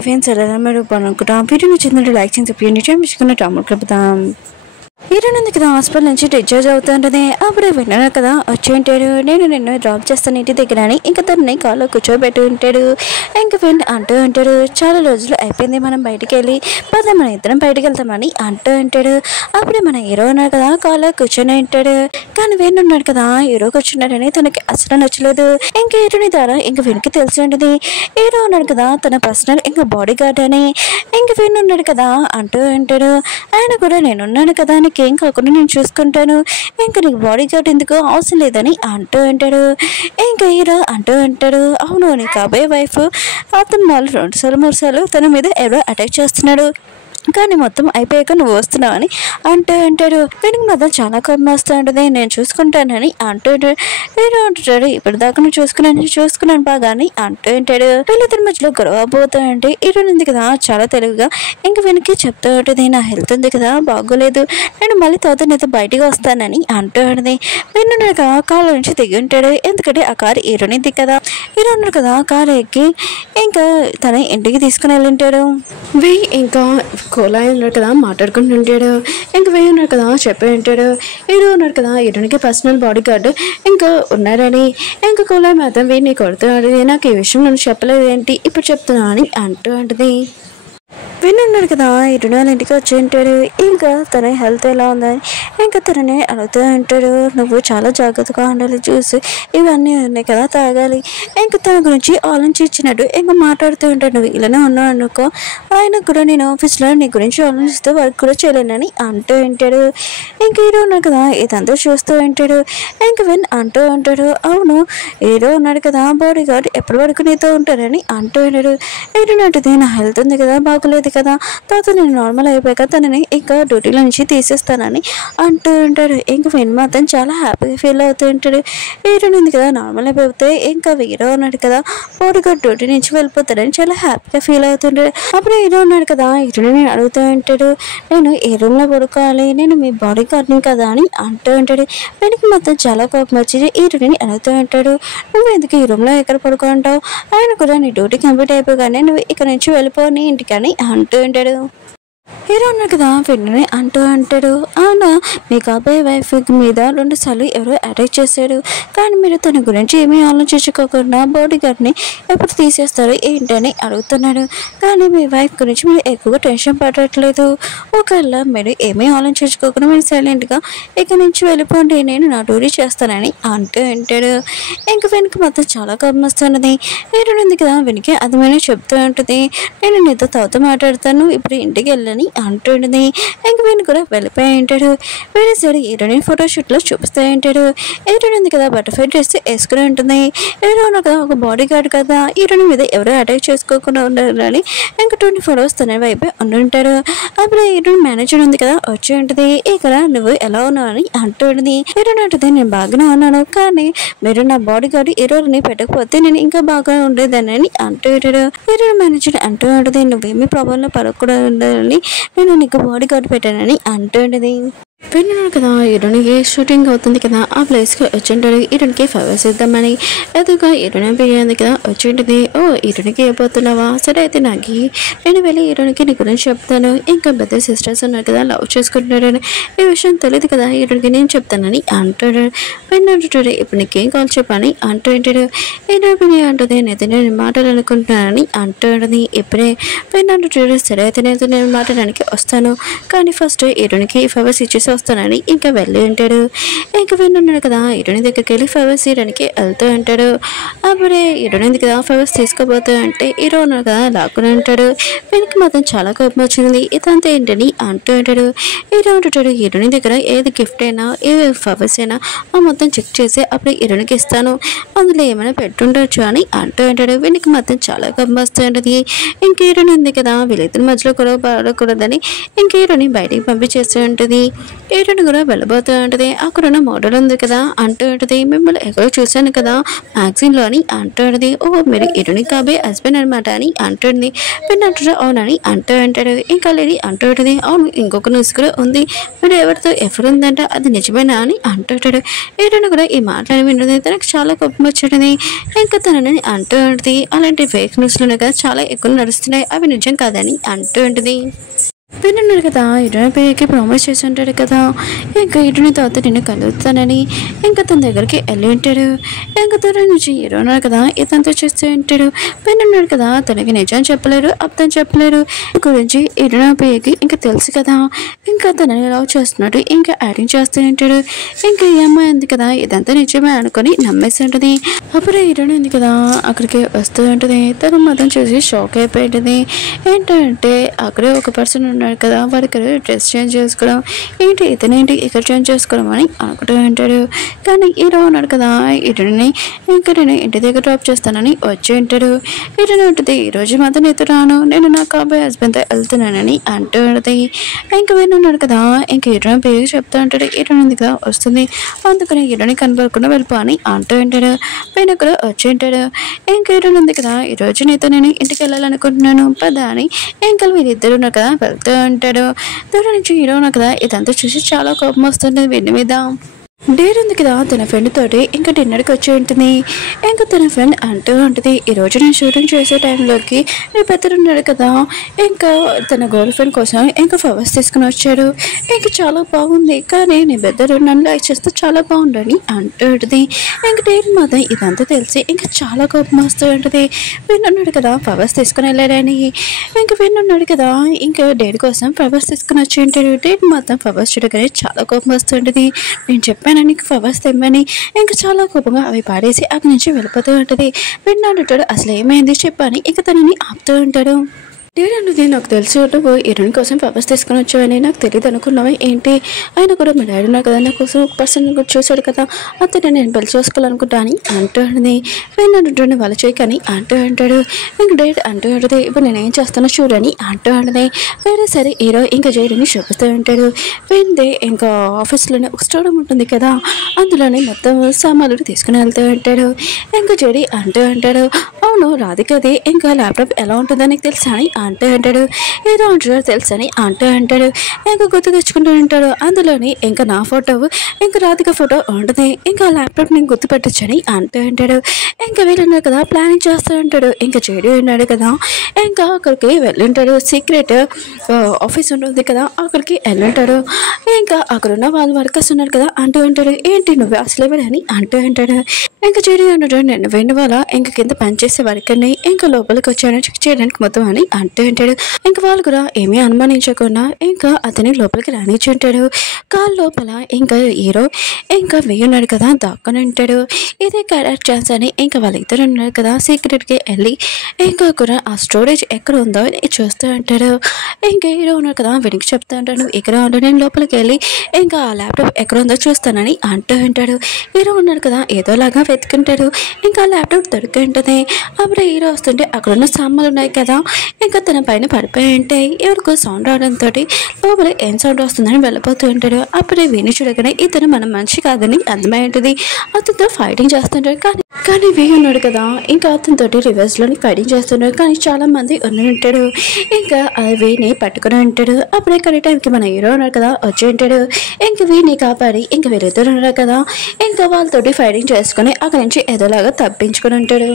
Friends ఎలా మీరు అనుకుంటాం వీడియో నచ్చిందంటే లైక్ చేసి చెప్పండి టమాటో కలుపుతాం ఈరోజు కదా హాస్పిటల్ నుంచి డిశ్చార్జ్ అవుతుంటది అప్పుడే విన్నాను కదా వచ్చి ఉంటాడు నేను నిన్ను డ్రాప్ చేస్తాను ఇంటి దగ్గర అని ఇంకా తనని కాల్లో కూర్చోబెట్టి ఉంటాడు ఇంకా ఫ్రెండ్ అంటూ ఉంటాడు చాలా రోజులు అయిపోయింది మనం బయటికి వెళ్ళి పద మన ఇద్దరం బయటికి వెళ్తామని అంటూ ఉంటాడు అప్పుడే మన హీరో ఉన్నాడు కదా కాల్లో కూర్చొని ఉంటాడు కానీ వెన్ ఉన్నాడు కదా హీరో కూర్చున్నాడని తనకి అసలు నచ్చలేదు ఇంకా హీరోని ద్వారా ఇంకా వెనక్కి తెలిసి ఉంటుంది హీరో ఉన్నాడు కదా తన పర్సనల్ ఇంకా బాడీ గార్డ్ అని ఇంకా వెన్ ఉన్నాడు కదా అంటూ ఉంటాడు ఆయన కూడా నేనున్నాను కదా నీకేం కాకుండా నేను చూసుకుంటాను ఇంకా నీకు బాడీ గార్డ్ ఎందుకు అవసరం లేదని అంటూ ఉంటాడు ఇంకా హీరో అంటూ ఉంటాడు అవును నీ కాబోయే వైఫ్ అతను 2 సార్లు 3 సార్లు తన మీద ఎవరో అటాక్ చేస్తున్నాడు కానీ మొత్తం అయిపోయాక నువ్వు వస్తున్నావు అని అంటూ ఉంటాడు వీడికి మాత్రం చాలా కోపం వస్తూ ఉంటుంది నేను చూసుకుంటానని అంటూ ఉంటాడు వీడు అంటాడు ఇప్పటిదాకా నువ్వు చూసుకున్నాను బాగా అని అంటూ ఉంటాడు వీళ్ళిద్దరి మధ్యలో గొడవ పోతూ ఉంటే ఈరోజు ఉంది కదా చాలా తెలుగుగా ఇంక వెనక్కి చెప్తూ ఉంటుంది నా హెల్త్ ఉంది కదా బాగోలేదు నేను మళ్ళీ తర్వాత నీతో బయటికి వస్తానని అంటూ ఉంటుంది విన్నాక కారు నుంచి దిగి ఉంటాడు ఎందుకంటే ఆ కారు హీరోనిది కదా హీరో ఉన్నాడు కదా కారు ఎక్కి ఇంకా తన ఇంటికి తీసుకుని వెళ్ళింటాడు ఇంకా కోలాయి ఉన్నాడు కదా మాట్లాడుకుంటూ ఉంటాడు ఇంకా వేయి ఉన్నాడు కదా చెప్పి ఉంటాడు హీరో ఉన్నాడు కదా హీరోనికి పర్సనల్ బాడీ గార్డు ఇంకా ఉన్నారని ఇంకా కోలాయి మాత్రం వీడిని కొడుతున్నాడు నాకు ఈ విషయం నన్ను చెప్పలేదు ఏంటి ఇప్పుడు చెప్తున్నా అని అంటూ అంటది విన్నాడు కదా ఇటు వాళ్ళ ఇంటికి వచ్చి ఉంటాడు ఇంకా తన హెల్త్ ఎలా ఉందని ఇంకా తనని అడుగుతూ ఉంటాడు నువ్వు చాలా జాగ్రత్తగా ఉండాలి చూసి ఇవన్నీ ఉన్నాయి కదా తాగాలి ఇంకా తన గురించి ఆలోచించినట్టు ఇంకా మాట్లాడుతూ ఉంటాడు నువ్వు ఇలానే ఉన్నావు అనుకో ఆయన కూడా నేను ఆఫీస్లో నీ గురించి ఆలోచిస్తే వర్క్ కూడా చేయలేనని అంటూ ఉంటాడు ఇంక హీరో ఉన్నాడు కదా ఇదంతా చూస్తూ ఉంటాడు ఇంక విన్ అంటూ ఉంటాడు అవును హీరో ఉన్నాడు కదా బాడీ గార్డ్ ఎప్పటి వరకు నీతో ఉంటారని అంటూ ఉంటాడు ఏంటంటే నా హెల్త్ ఉంది కదా బాగోలేదు కదా తర్వాత నేను నార్మల్ అయిపోయాక తనని ఇంకా డ్యూటీలో నుంచి తీసేస్తానని అంటూ ఉంటాడు ఇంకా విన్ మాత్రం చాలా హ్యాపీగా ఫీల్ అవుతూ ఉంటాడు హీరో ఉంది కదా నార్మల్ అయిపోతే ఇంకా హీరో ఉన్నాడు కదా బాడీ గార్డ్ డ్యూటీ నుంచి వెళ్ళిపోతాడని చాలా హ్యాపీగా ఫీల్ అవుతుంటాడు అప్పుడు హీరో ఉన్నాడు కదా హీరోని నేను అడుగుతూ ఉంటాడు నేను ఏ రూమ్లో పడుకోవాలి నేను మీ బాడీ గార్డ్ని కదా అని అంటూ ఉంటాడు వెనక్కి మొత్తం చాలా కోపం వచ్చి హీరోని అడుగుతూ ఉంటాడు నువ్వు ఎందుకు ఈ రూమ్లో ఎక్కడ పడుకుంటావు ఆయన కూడా నీ డ్యూటీ కంప్లీట్ అయిపోగానే నువ్వు ఇక్కడ నుంచి వెళ్ళిపో నీ ఇంటికని అంటూ ఉంటాడు హీరో ఉన్నాడు కదా వెంటనే అంటూ అంటాడు అవునా మీ అబ్బాయి వైఫ్ మీద 2 సార్లు ఎవరో అటాక్ చేశాడు కానీ మీరు తన గురించి ఏమీ ఆలోచించుకోకుండా బాడీ గార్డ్ని ఎప్పుడు తీసేస్తారు ఏంటని అడుగుతున్నాడు కానీ మీ వైఫ్ గురించి మీరు ఎక్కువగా టెన్షన్ పడట్లేదు ఒకవేళ మీరు ఏమీ ఆలోచించుకోకుండా మీరు సైలెంట్గా ఇక్కడ నుంచి వెళ్ళిపోండి నేను నా డ్యూటీ చేస్తానని అంటూ ఉంటాడు ఇంక వెనక మొత్తం చాలా కోపం వస్తున్నది హీరో ఉంది కదా వెనక అదమైనా చెప్తూ ఉంటుంది నేను నీతో తర్వాత మాట్లాడతాను ఇప్పుడు ఇంటికి వెళ్ళని అంటుంది ఇంక వీడిని కూడా వెళ్ళిపోయి ఉంటాడు వీడేసాడు హీరోయిన్ ఫోటోషూట్లో చూపిస్తూ ఉంటాడు హీరోయిన్ ఉంది కదా బటర్ఫ్లై డ్రెస్ వేసుకుని ఉంటుంది హీరోయిన్ కదా ఒక బాడీ గార్డ్ కదా హీరోయిన్ మీద ఎవరో అటాక్ చేసుకోకుండా ఉండాలని ఇంకా 24 hours తన వైపే ఉండుంటారు అప్పుడు హీరోయిన్ మేనేజర్ ఉంది కదా వచ్చి ఉంటుంది ఇక్కడ నువ్వు ఎలా ఉన్నావు అని అంటుంది హీరోయిన్ అంటుంది నేను బాగానే ఉన్నాను కానీ మీరు నా బాడీ గార్డ్ హీరోని పెట్టకపోతే నేను ఇంకా బాగా ఉండేదాన్ని అంటూ ఉంటాడు హీరోయిన్ మేనేజర్ అంటూ ఉంటుంది నువ్వేమీ ప్రాబ్లంలో పడకుండా ఉండాలని నేను నీకు బాడీ గార్డ్ పెట్టానని అంటుండేది విన్నాడు కదా హీరోనికి షూటింగ్ అవుతుంది కదా ఆ ప్లేస్కి వచ్చి ఉంటాడు హీరోనికి ఫేవర్స్ ఇద్దామని ఎదుగా హీరోయిన్ బిర్యానీ కదా వచ్చి ఉంటుంది ఓ హీరోనికి అయిపోతున్నావా సరే అయితే నాకు నేను వెళ్ళి హీరోనికి నీ గురించి చెప్తాను ఇంకా బ్రదర్ సిస్టర్స్ ఉన్నారు కదా లవ్ చేసుకుంటున్నాడని ఈ విషయం తెలియదు కదా హీరోనికి నేను చెప్తానని అంటాడు విన్నాడు ఇప్పుడు నీకేం కాల్ చెప్పని అంటూ ఉంటాడు హీరోయిన్ అంటుంది నేను మాట్లాడాలనుకుంటున్నానని అంటూ ఉంటుంది ఇప్పుడే విన్నాడు సరే అయితే నేను మాట్లాడడానికి వస్తాను కానీ ఫస్ట్ హీరోనికి ఫేవర్స్ ఇచ్చేసి వస్తానని ఇంకా వెళ్ళి ఉంటాడు ఇంకా విన్నాడు కదా హీరోయిన్ దగ్గరికి వెళ్ళి ఫేవర్స్ హీరోనికి వెళ్తూ ఉంటాడు అప్పుడే హీరోయిన్ కదా ఫేవర్స్ తీసుకోబోతూ అంటే హీరో ఉన్నాడు కదా లాక్కుని ఉంటాడు వీనికి మాత్రం చాలా కోపం వచ్చింది ఇదంతా ఏంటని అంటూ ఉంటాడు హీరో అంటుంటాడు హీరోయిన్ దగ్గర ఏది గిఫ్ట్ అయినా ఏ ఫేవర్స్ అయినా ఆ మొత్తం చెక్ చేసి అప్పుడు హీరోయిన్కి ఇస్తాను అందులో ఏమైనా పెట్టుండొచ్చు అని అంటూ ఉంటాడు వీనికి మాత్రం చాలా కోపం వస్తూ ఉంటుంది ఇంక హీరోయిన్ ఉంది కదా వీళ్ళిద్దరి మధ్యలో కూడా పడకూడదని ఇంక హీరోని బయటికి పంపించేస్తూ ఉంటుంది హీరోయిన్ కూడా వెళ్ళబోతూ ఉంటుంది. అక్కడున్న మోడల్ ఉంది కదా అంటూ ఉంటుంది, మిమ్మల్ని ఎక్కడో చూశాను కదా మ్యాగజైన్లో అని అంటూ ఉంటుంది. ఓ మీరు హీరోయిన్ కాబే హస్బెండ్ అనమాట అని అంటుంది. పిన్నంటారు అవునని అంటూ ఉంటాడు. ఇంకా లేడీ అంటూ ఉంటుంది, అవును ఇంకొక న్యూస్ కూడా ఉంది, మీరు ఎవరితో ఎఫర్ ఉందంట అది నిజమేనా అని అంటుంటాడు. హీరోయిన్ కూడా ఈ మాటలు వింటుంది. తనకు చాలా కోపం వచ్చేటది. ఇంకా తనని అంటూ ఉంటుంది, అలాంటి ఫేక్ న్యూస్లోనే కదా చాలా ఎక్కువ నడుస్తున్నాయి, అవి నిజం కాదని అంటూ ఉంటుంది. విన్నాడు కదా హీరోయిన్ పేరుకి ప్రామిస్ చేసి ఉంటాడు కదా, ఇంకా హీరోయిన్ తర్వాత నేను కలుగుతానని ఇంకా తన దగ్గరికి వెళ్ళి ఉంటాడు. ఇంకా దూరం నుంచి హీరో ఉన్నాడు కదా ఇదంతా చేస్తూ ఉంటాడు. విన్నాడు కదా తనకి నిజం చెప్పలేరు అర్థం చెప్పలేరు గురించి హీరోయిన్ పేరుకి ఇంకా తెలుసు కదా, ఇంకా తనని లవ్ చేస్తున్నాడు ఇంకా యాడింగ్ చేస్తూ ఉంటాడు. ఇంకా ఈ అమ్మాయి ఉంది కదా ఇదంతా నిజమే అనుకొని నమ్మేసి ఉంటుంది. అప్పుడు హీరోయిన్ ఉంది కదా అక్కడికి వస్తూ ఉంటుంది. తను మాత్రం చూసి షాక్ అయిపోయింది. ఏంటంటే అక్కడే ఒక పర్సన్ ఉన్నాడు కదా, వాడికి డ్రెస్ చేంజ్ చేసుకోవడం ఏంటి ఇతనేంటి ఇక్కడ చేంజ్ చేసుకోవడం అని అనుకుంటూ ఉంటాడు. కానీ హీరో ఉన్నాడు కదా ఇతడిని ఇంకా నేను ఇంటి దగ్గర డ్రాప్ చేస్తానని వచ్చి ఉంటాడు. ఇతను ఉంటుంది ఈరోజు మాత్రం నీతో రాను, నేను నా కాబోయే హస్బెండ్తో వెళ్తున్నానని అంటూ ఉంటుంది. ఇంకా విన్నాడు కదా ఇంకా హీరోని పేరు చెప్తూ ఉంటాడు. హీరోయిన్ ఉంది కదా వస్తుంది, అందుకని హీరోని కనపడకుండా వెళ్ళిపో అని అంటూ ఉంటాడు. పైన కూడా వచ్చి ఉంటాడు. ఇంకా హీరోయిన్ ఉంది కదా ఈరోజు నీతో నేను ఇంటికి వెళ్ళాలనుకుంటున్నాను పద అని ఇంకా వీరిద్దరు ఉన్నారు కదా వెళ్తూ ఉంటాడు. దూరం నుంచి హీరో ఉన్నారు కదా ఇదంతా చూసి చాలా కోపం వస్తుంది వెన్ను మీద. డేర్ ఉంది కదా తన ఫ్రెండ్ తోటి ఇంకా డిన్నర్కి వచ్చి ఉంటుంది. ఇంకా తన ఫ్రెండ్ అంటూ ఉంటుంది, ఈరోజు నేను షూటింగ్ చేసే టైంలోకి నీ పెద్దలు ఉన్నాడు కదా ఇంకా తన గర్ల్ ఫ్రెండ్ కోసం ఇంకా ఫ్లవర్స్ తీసుకుని వచ్చాడు. ఇంకా చాలా బాగుంది కానీ నీ పెద్దలు నన్ను లైక్ చేస్తే చాలా బాగుండని అంటూ ఉంటుంది. ఇంకా డేర్ మాత్రం ఇదంతా తెలిసి ఇంకా చాలా కోపం వస్తూ ఉంటుంది. విన్నాడు కదా ఫ్లవర్స్ తీసుకుని వెళ్ళాడని. ఇంకా విన్నాడు కదా ఇంకా డేర్ కోసం ఫ్లవర్స్ తీసుకుని వచ్చి ఉంటాడు. డేర్ మాత్రం ఫ్లవర్స్ చూడగానే చాలా కోపం వస్తుంటుంది. నేను చెప్పాను నీకు ఫ్లవర్స్ తెమ్మని. ఇంకా చాలా కోపంగా అవి పాడేసి అక్కడి నుంచి వెళ్ళిపోతూ ఉంటుంది. విన్నాడు అసలు ఏమైంది చెప్పని ఇంకా తనని ఆపుతూ ఉంటాడు. డేడీ నాకు తెలుసు నువ్వు హీరోయిన్ కోసం ఫ్లవర్స్ తీసుకొని వచ్చావని నాకు తెలియదు అనుకున్నావా ఏంటి, ఆయన కూడా మా డాడీ ఉన్నారు కదా నా కోసం ఒక పర్సన్ కూడా చూశాడు కదా అతను నేను పెళ్లి చేసుకోవాలనుకుంటా అని అంటూ ఉంటుంది. విన్నాడు వాళ్ళ చేయకని అంటూ ఉంటాడు. ఇంక డేట్ అంటూ ఉంటుంది, ఇప్పుడు నేను ఏం చేస్తానో చూడని అంటూ ఉంటుంది. వేరే సరే హీరో ఇంకా జైడీని చూపిస్తూ ఉంటాడు. వెందే ఇంకా ఆఫీస్లోనే ఒక స్టోర్ రూమ్ ఉంటుంది కదా అందులోనే మొత్తం సామాన్లు తీసుకుని వెళ్తూ ఉంటాడు. ఇంకా జైడీ అంటూ ఉంటాడు, అవును రాధికది ఇంకా ల్యాప్టాప్ ఎలా ఉంటుందో నీకు తెలుసా అని అంటూ ఉంటాడు. ఏదో అంటాడు తెలుసని అంటూ ఉంటాడు. ఇంకా గుర్తు తెచ్చుకుంటూ ఉంటాడు. అందులోని ఇంకా నా ఫోటో ఇంకా రాధిక ఫోటో ఉంటుంది. ఇంకా ల్యాప్టాప్ నేను గుర్తు పెట్టచ్చని అంటూ ఉంటాడు. ఇంకా వీళ్ళున్నారు కదా ప్లానింగ్ చేస్తూ ఉంటాడు. ఇంకా జేడీ ఉన్నాడు కదా ఇంకా అక్కడికి వెళ్ళుంటాడు. సీక్రెట్ ఆఫీస్ ఉంటుంది కదా అక్కడికి వెళ్ళుంటాడు. ఇంకా అక్కడున్న వాళ్ళ వర్కర్స్ ఉన్నారు కదా అంటూ ఉంటాడు, ఏంటి నువ్వు అసలు అని అంటూ ఉంటాడు. ఇంకా జేడీ ఉంటాడు, నేను వెండి వాళ్ళ ఇంకా కింద పనిచేసే వర్కర్ని ఇంకా లోపలికి వచ్చాను చెక్ చేయడానికి మొత్తం అని అంటూ ఉంటాడు. ఇంకా వాళ్ళు కూడా ఏమీ అనుమానించకుండా ఇంకా అతని లోపలికి రానిచ్చి ఉంటాడు. కాల్ లోపల ఇంకా హీరో ఇంకా వేయున్నాడు కదా దాక్కుని ఉంటాడు. ఇదే కరెక్ట్ ఛాన్స్ అని ఇంకా వాళ్ళిద్దరు ఉన్నారు కదా సీక్రెట్కి వెళ్ళి ఇంకా కూడా ఆ స్టోరేజ్ ఎక్కడ ఉందో అని చూస్తూ ఉంటాడు. ఇంకా హీరో ఉన్నారు కదా వెనక్కి చెప్తూ ఉంటాడు, ఇక్కడ ఉండు నేను లోపలికి వెళ్ళి ఇంకా ఆ ల్యాప్టాప్ ఎక్కడ ఉందో చూస్తానని అంటూ ఉంటాడు. హీరో ఉన్నాడు కదా ఏదోలాగా వెతుకుంటాడు. ఇంకా ల్యాప్టాప్ దొరికి ఉంటుంది. అప్పుడు హీరో వస్తుంటే అక్కడున్న సామాన్లు ఉన్నాయి కదా ఇంకా తన పైన పడిపోయి ఉంటాయి. ఎవరికో సౌండ్ రావడంతో లోపల ఏం సౌండ్ వస్తుందని వెళ్ళిపోతూ ఉంటాడు. అప్పుడే విని చూడగానే ఇతను మన మనిషి కాదని అర్థమై ఉంటుంది. అతనితో ఫైటింగ్ చేస్తుంటాడు. కానీ వీ ఉన్నాడు కదా ఇంకా అతనితోటి రివర్స్లోని ఫైటింగ్ చేస్తున్నాడు. కానీ చాలా మంది ఉంటాడు. ఇంకా వీని పట్టుకుని ఉంటాడు. అప్పుడే కొన్ని టైంకి మన హీరో ఉన్నాడు కదా వచ్చి ఉంటాడు. ఇంక వీని కాపాడి ఇంకా వీరిద్దరు ఉన్నారు కదా ఇంకా వాళ్ళతోటి ఫైటింగ్ చేసుకుని అక్కడి నుంచి ఏదోలాగా తప్పించుకుని ఉంటాడు.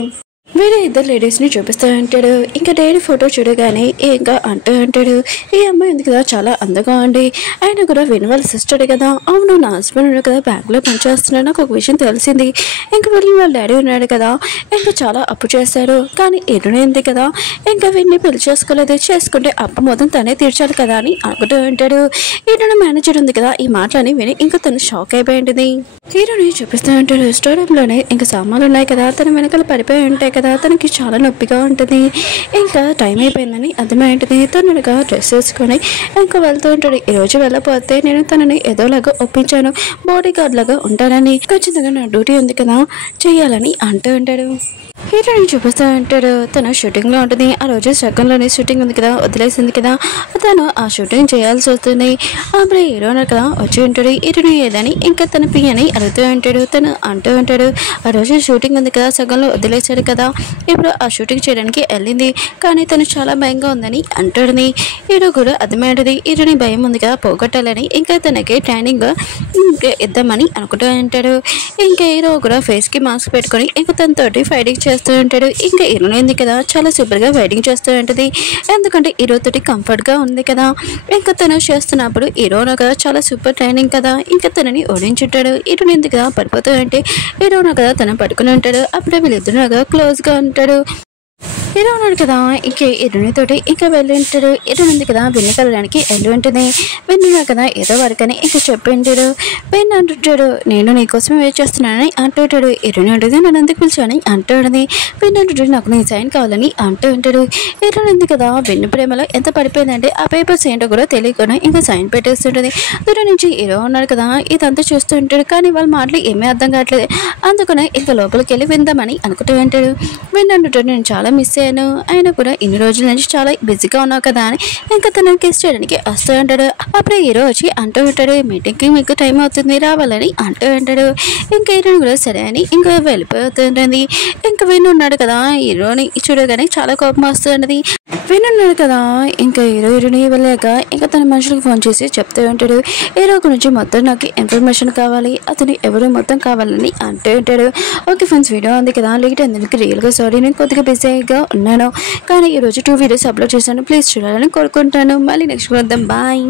వేరే ఇద్దరు లేడీస్ని చూపిస్తూ ఉంటాడు. ఇంకా డైరీ ఫోటో చూడగానే ఇంకా అంటూ ఉంటాడు, ఈ అమ్మాయి ఉంది కదా చాలా అందంగా ఉండి ఆయన కూడా విని వాళ్ళ సిస్టర్ కదా, అవును నా హస్బెండ్ ఉన్నాడు కదా బ్యాంక్లో పనిచేస్తున్నాడు, నాకు ఒక విషయం తెలిసింది. ఇంకా వెళ్ళి వాళ్ళ డాడీ ఉన్నాడు కదా ఇంకా చాలా అప్పు చేశారు. కానీ ఎదురైంది కదా ఇంకా వీడిని పెళ్లి చేసుకోలేదు, చేసుకుంటే అప్పు మొత్తం తనే తీర్చాలి కదా అని అనుకుంటూ ఉంటాడు. ఈయన మేనేజర్ ఉంది కదా ఈ మాటలని విని ఇంకా తను షాక్ అయిపోయింది. హీరోని చూపిస్తూ ఉంటాడు. స్టోర్ రూమ్లోనే ఇంకా సామాన్లు ఉన్నాయి కదా తన వెనకాల పడిపోయి ఉంటాయి కదా కదా తనకి చాలా నొప్పిగా ఉంటుంది. ఇంకా టైం అయిపోయిందని అర్థమైంటుంది. తొందరగా డ్రెస్ వేసుకొని ఇంకా వెళ్తూ ఉంటాడు. ఈరోజు వెళ్ళకపోతే నేను తనని ఏదోలాగా ఒప్పించాను, బాడీ గార్డ్ లాగా ఉంటానని, ఖచ్చితంగా నా డ్యూటీ ఉంది కదా చేయాలని అంటూ ఉంటాడు. హీరోయిన్ చూపిస్తూ ఉంటాడు. తను షూటింగ్లో ఉంటుంది. ఆ రోజు సగంలోనే షూటింగ్ ఉంది కదా, వదిలేసింది కదా, తను ఆ షూటింగ్ చేయాల్సి వస్తుంది. అప్పుడు హీరో కదా వచ్చి ఉంటాడు. హీరోని ఏదని ఇంకా తన పియని అడుగుతూ ఉంటాడు. తను అంటూ ఉంటాడు, ఆ రోజు షూటింగ్ ఉంది కదా, సగంలో వదిలేశాడు కదా, ఇప్పుడు ఆ షూటింగ్ చేయడానికి వెళ్ళింది, కానీ తను చాలా భయంగా ఉందని అంటాడుని. హీరో కూడా అర్థమైంటుంది. హీరోని భయం ఉంది కదా పోగొట్టాలని ఇంకా తనకి ట్రైనింగ్ ఇద్దామని అనుకుంటూ ఉంటాడు. ఇంకా హీరో కూడా ఫేస్కి మాస్క్ పెట్టుకొని ఇంకా తనతోటి ఫైటింగ్ చేస్తూ ఉంటాడు. ఇంకా హీరోయిన్ ఉంది కదా చాలా సూపర్గా ఫైటింగ్ చేస్తూ ఉంటుంది. ఎందుకంటే హీరోతోటి కంఫర్ట్గా ఉంది కదా. ఇంకా తను చేస్తున్నప్పుడు హీరోను కదా చాలా సూపర్ ట్రైనింగ్ కదా, ఇంకా తనని ఓడించుంటాడు. హీరోయిన్ ఉంది కదా పడిపోతూ ఉంటే హీరోను కదా తను పట్టుకుని ఉంటాడు. అప్పుడే వీళ్ళిద్దరు కదా క్లోజ్గా ఉంటాడు. హీరో ఉన్నాడు కదా ఇంకా హీరోయిన్తోటి ఇంకా వెళ్ళి ఉంటాడు. హీరోయిన్ ఉంది కదా వెన్ను కలడానికి వెళ్ళి ఉంటుంది. వెన్నున్నా కదా ఏదో వరకని ఇంకా చెప్పి ఉంటాడు. వెన్ను అంటుంటాడు, నేను నీకోసం వెయిట్ చేస్తున్నానని అంటుంటాడు. హీరోయిన్ ఉంటుంది, నన్ను ఎందుకు పిలిచాని అంటుంటుంది. వెన్ను అంటుంటాడు, నాకు నీ సైన్ కావాలని అంటూ ఉంటాడు. హీరోయిన్ ఉంది కదా వెన్ను ప్రేమలో ఎంత పడిపోయిందంటే ఆ పేపర్స్ ఏంటో కూడా తెలియకుండా ఇంకా సైన్ పెట్టేస్తుంటుంది. దూరం నుంచి హీరో ఉన్నాడు కదా ఇదంతా చూస్తూ ఉంటాడు. కానీ వాళ్ళ మాటలు ఏమీ అర్థం కావట్లేదు. అందుకనే ఇంకా లోపలికి వెళ్ళి విందామని అనుకుంటూ ఉంటాడు. వెన్ను అంటుంటాడు, నేను చాలా మిస్ అయ్యాను, ఆయన కూడా ఇన్ని రోజుల నుంచి చాలా బిజీగా ఉన్నావు కదా అని ఇంకా తనని కిస్ చేయడానికి వస్తూ ఉంటాడు. అప్పుడే హీరో వచ్చి అంటూ ఉంటాడు, మీటింగ్కి మీకు టైం అవుతుంది రావాలని అంటూ ఉంటాడు. ఇంకా హీరోని కూడా సరే అని ఇంకా వెళ్ళిపోతుంటుంది. ఇంకా విన్ ఉన్నాడు కదా హీరోని చూడగానే చాలా కోపం వస్తుంది. విన్ ఉన్నాడు కదా ఇంకా హీరోని వెళ్ళాక ఇంకా తన మనుషులకు ఫోన్ చేసి చెప్తూ ఉంటాడు, హీరో గురించి మొత్తం నాకు ఇన్ఫర్మేషన్ కావాలి, అతను ఎవరు మొత్తం కావాలని అంటూ ఉంటాడు. ఓకే ఫ్రెండ్స్, వీడియో ఉంది కదా లేట్ అందుకు రియల్గా సారీ, నేను కొద్దిగా బిజీగా ఉన్నాను, కానీ ఈరోజు 2 వీడియోస్ అప్లోడ్ చేశాను, ప్లీజ్ చూడాలని కోరుకుంటాను. మళ్ళీ నెక్స్ట్ వద్దాం, బాయ్.